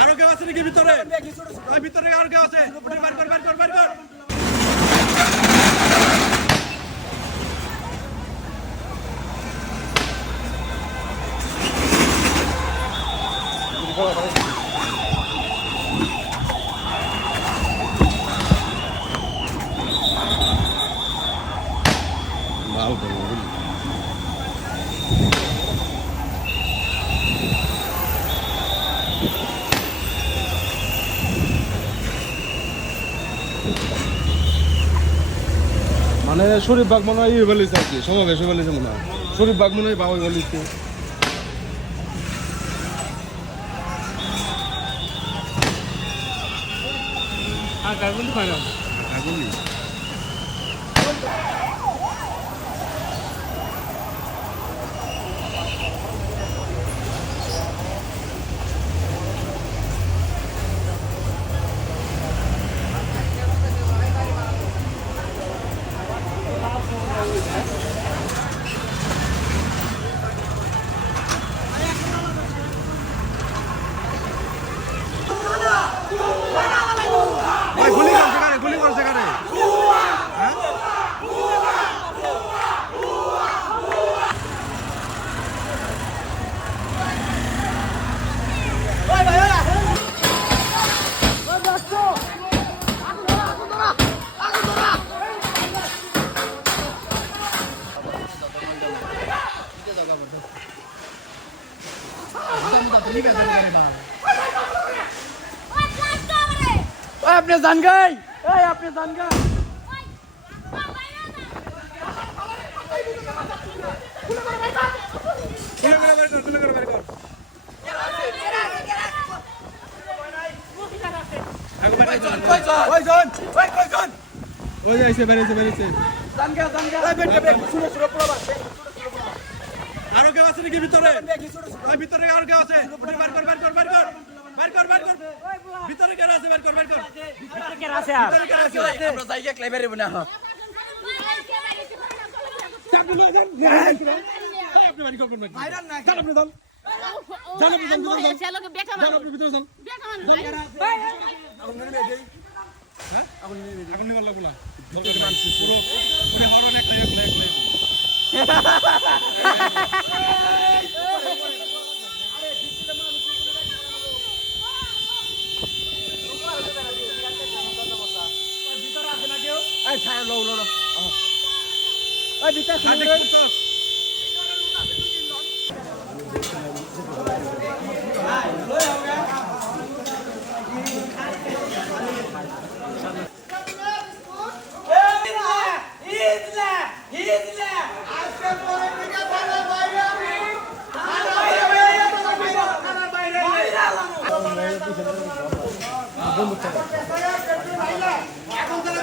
আরও কেউ আছে নাকি ভিতরে ওই ভিতরে আরও কেউ আছে বার কর বার কর বার কর মানে শরীফ বাগ মনে হয় ইয়ে বলেছে আর কি সমাবেশ হয়ে বলেছে মনে হয়। শরীফ বাগ মনে হয় বাবাই বলেছে আগুনই ওই গুলি কর সেখানে গুলি কর সেখানে হ্যাঁ? আপনি জান গাই। এই আপনি জান গাই। ওই কয়জন ওই যে আইছে বেরিয়েছে বেরিয়েছে। জান গা জান গা বেটা শুনে শুনে পুরো বাস। আছে নাকি ভিতরে? ওই ভিতরে আরও কেউ আছে? বার কর বার কর বার কর। বার কর বার কর। ভিতরে কেউ আছে? বার কর বার কর। ভিতরে কেউ আছে আমরা জায়গা ক্লাই বনা আপনি বাড়ি করবেন নাকি? ভাইরাল না চাল আপনি চাল চাল আপনি ভিতরে যান। আগুন নিবার লাগবো না। পুরো পুরো হরন একটা একলা আছে না কেউ? লো লো লো এই বিটা হাতে এখন তাহলে